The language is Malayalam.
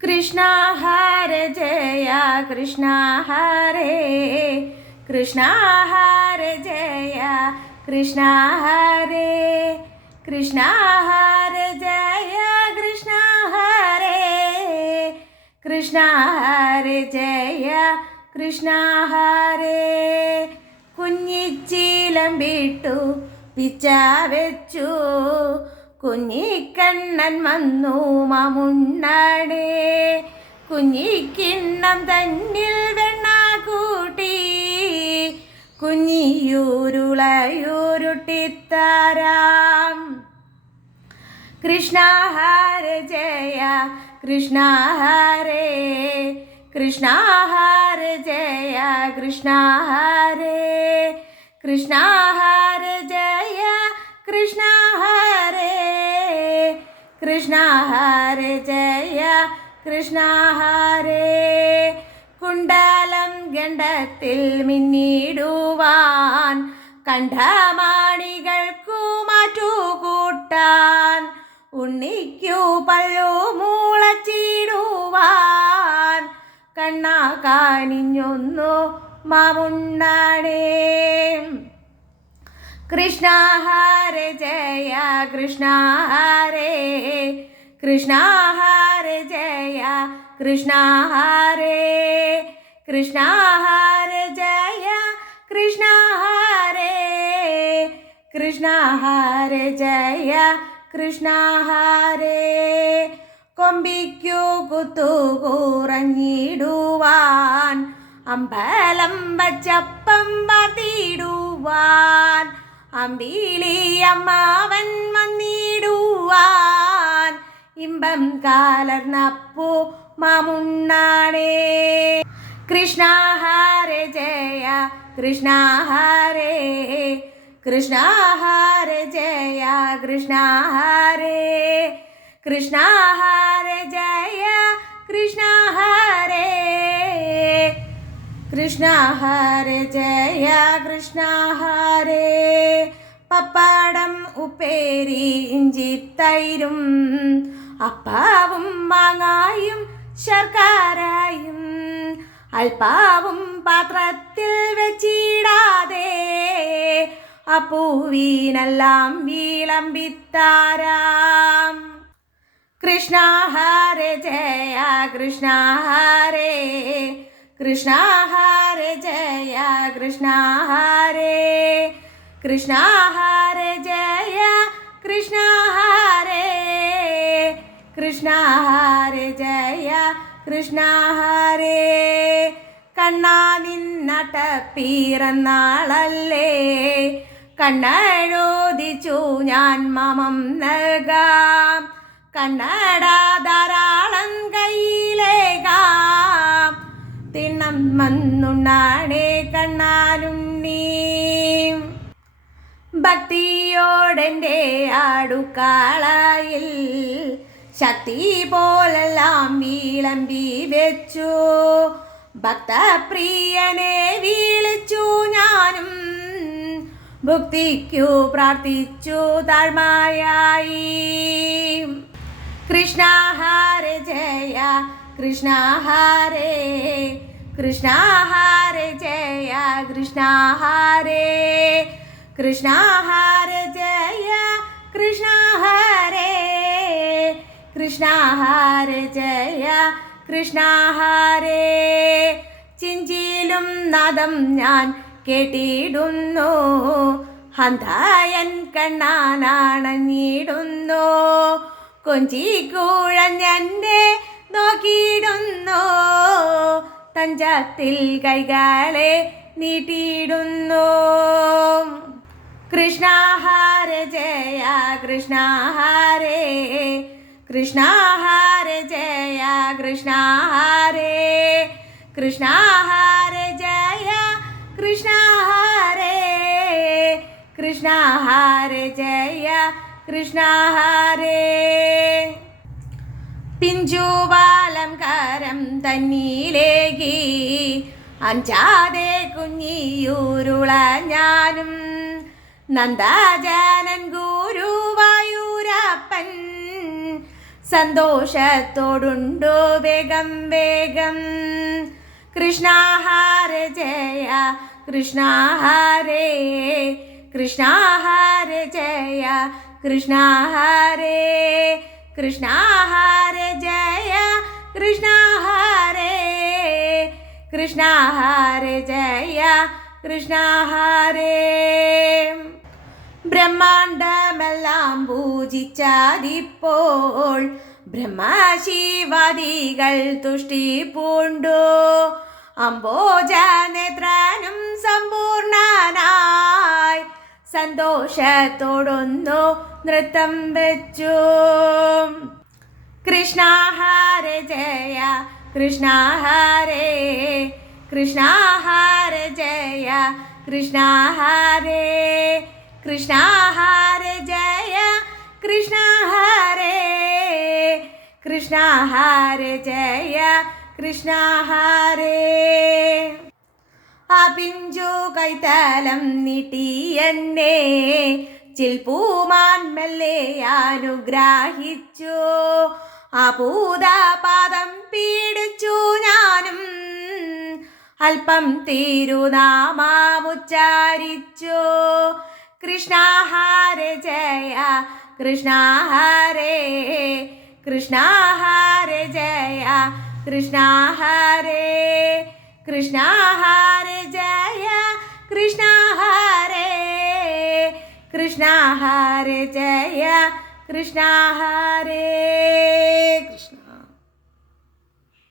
कृष्णा हरे जय कृष्णा हरे कृष्णा हरे जय कृष्णा हरे कृष्णा हरे जय कृष्णा हरे कृष्णा हरे जय कृष्णा हरे കുഞ്ഞിച്ചീലം വിട്ടു പിച്ച വെച്ചു കുഞ്ഞിക്കണ്ണൻ വന്നു മാമുണ്ണാടേ കുഞ്ഞിക്കിണ്ണം തന്നിൽ വെണ്ണ കൂട്ടി കുഞ്ഞിയൂരുളയൂരുട്ടിത്താരാം കൃഷ്ണ ഹരേ ജയ കൃഷ്ണ ഹരേ കൃഷ്ണ ഹരേ ജയ കൃഷ്ണ ഹരേ കൃഷ്ണ ഹരേ ജയ കൃഷ്ണ ഹരേ കൃഷ്ണ ഹരേ ജയ കൃഷ്ണ ഹരേ കുണ്ടലം ഗണ്ഡത്തിൽ മിന്നിടുവാൻ കണ്ഠമാണികൾക്കു മാറ്റുകൂട്ടാൻ ഉണ്ണിക്കു പല്ലു മൂളച്ചിടുവാൻ കണ്ണ കാനിഞ്ഞൊന്നു മാമുണ്ണാടേ കൃഷ്ണ ഹരേ ജയ കൃഷ്ണ ഹരേ കൃഷ്ണ ഹരേ ജയ കൃഷ്ണ ഹരേ കൃഷ്ണ ഹരേ ജയ കൃഷ്ണ ഹരേ കൃഷ്ണ ഹരേ ജയ കൃഷ്ണ ഹരേ കൊമ്പിക്കു കുത്തുകുറഞ്ഞിടുവാൻ അമ്പലം വച്ചപ്പം വാർത്തിടുവാൻ അമ്പിളി അമ്മാവൻ വന്നിടുവാൻ ഇമ്പം കാലർന്നപ്പു മാമുണ്ണാടേ കൃഷ്ണ ഹരേ ജയ കൃഷ്ണ ഹരേ കൃഷ്ണ ഹരേ ജയ കൃഷ്ണ ഹരേ കൃഷ്ണ ഹരേ ജയ കൃഷ്ണ ഹരേ കൃഷ്ണ ഹരേ ജയ കൃഷ്ണ ഹരേ പപ്പടം ഉപ്പേരി ഇഞ്ചിത്തൈരും അപ്പാവും മാങ്ങായും ശർക്കരയും അൽപ്പാവും പാത്രത്തിൽ വെച്ചിടാതെ അപ്പൂവിനെല്ലാം വിളമ്പിത്താരാം കൃഷ്ണ ഹരേ ജയ കൃഷ്ണ ഹരേ കൃഷ്ണ ഹരേ ജയ കൃഷ്ണ ഹരേ കൃഷ്ണ ഹരേ ജയ കൃഷ്ണ ഹരേ കൃഷ്ണ ഹരേ ജയ കൃഷ്ണ ഹരേ കണ്ണാ നിന്നട്ട പിറന്നാളല്ലേ കണ്ണെഴുതിച്ചു ഞാൻ മമം നൽകാം കണ്ണട ധാരാളം കയ്യിലേകാം തിണ്ണം വന്നുണ്ണാണേ കണ്ണാലുണ്ണീ ഭക്തിയോടെൻ്റെ അടുക്കളയിൽ ശക്തി പോലെല്ലാം വിളമ്പി വെച്ചു ഭക്തപ്രിയനെ വിളിച്ചു ഞാനും ഭക്തിക്കു പ്രാർത്ഥിച്ചു താഴ്മയായി കൃഷ്ണ ഹരേ ജയ കൃഷ്ണ ഹരേ കൃഷ്ണ ഹരേ ജയ കൃഷ്ണ ഹരേ കൃഷ്ണ ഹരേ ജയ കൃഷ്ണ ഹരേ കൃഷ്ണ ഹരേ ജയ കൃഷ്ണ ഹരേ ചിഞ്ചിലും നാദം ഞാൻ കേട്ടിടുന്നു ഹന്തായൻ കണ്ണാനാണഞ്ഞിടുന്നു കൊഞ്ചിക്കുഴഞ്ഞെന്നെ നോക്കിയിടുന്നു തഞ്ചത്തിൽ കൈകളെ നീട്ടിയിടുന്നു കൃഷ്ണ ഹരേ ജയ കൃഷ്ണ ഹരേ കൃഷ്ണ ഹരേ ജയ കൃഷ്ണ ഹരേ കൃഷ്ണ ഹരേ ജയ കൃഷ്ണ ഹരേ കൃഷ്ണ ഹരേ ജയ കൃഷ്ണ ഹരേ പിഞ്ചുവാലം കരം തന്നിലേകി അഞ്ചാതെ കുഞ്ഞിയൂരുള ഞാനും നന്ദജനൻ ഗുരുവായൂരപ്പൻ സന്തോഷത്തോടുണ്ടോ വേഗം വേഗം. കൃഷ്ണ ഹരേ ജയ കൃഷ്ണ ഹരേ, കൃഷ്ണ ഹരേ ജയ കൃഷ്ണ ഹരേ, കൃഷ്ണ ഹരേ ജയ കൃഷ്ണ ഹരേ, കൃഷ്ണ ഹരേ ജയ കൃഷ്ണ ഹരേ. ബ്രഹ്മാണ്ടമെല്ലാം പൂജിച്ചാതിപ്പോൾ ബ്രഹ്മശിവാദികൾ തുഷ്ടി പൂണ്ടു. അംബോജനേത്രനും സമ്പൂർണനായി സന്തോഷത്തോടൊന്നു നൃത്തം വെച്ചു. കൃഷ്ണ ഹരേ ജയ കൃഷ്ണ ഹരേ, കൃഷ്ണ ഹരേ ജയ കൃഷ്ണ ഹരേ, കൃഷ്ണ ഹരേ ജയ കൃഷ്ണ ഹരേ, കൃഷ്ണ ഹരേ ജയ കൃഷ്ണ ഹരേ. ആ പിഞ്ചു കൈത്തലം നീട്ടി എന്നെ ചിൽപൂമാൻ മെല്ലെ അനുഗ്രഹിച്ചു. ആ പൂതപാദം പീഡിച്ചു ഞാനും അല്പം തിരുനാമമുച്ചാരിച്ചു. കൃഷ്ണ ഹരേ ജയ കൃഷ്ണ ഹരേ, കൃഷ്ണ ഹരേ ജയ കൃഷ്ണ ഹരേ, കൃഷ്ണ ഹരേ ജയ കൃഷ്ണ ഹരേ, കൃഷ്ണ ഹരേ ജയ കൃഷ്ണ ഹരേ.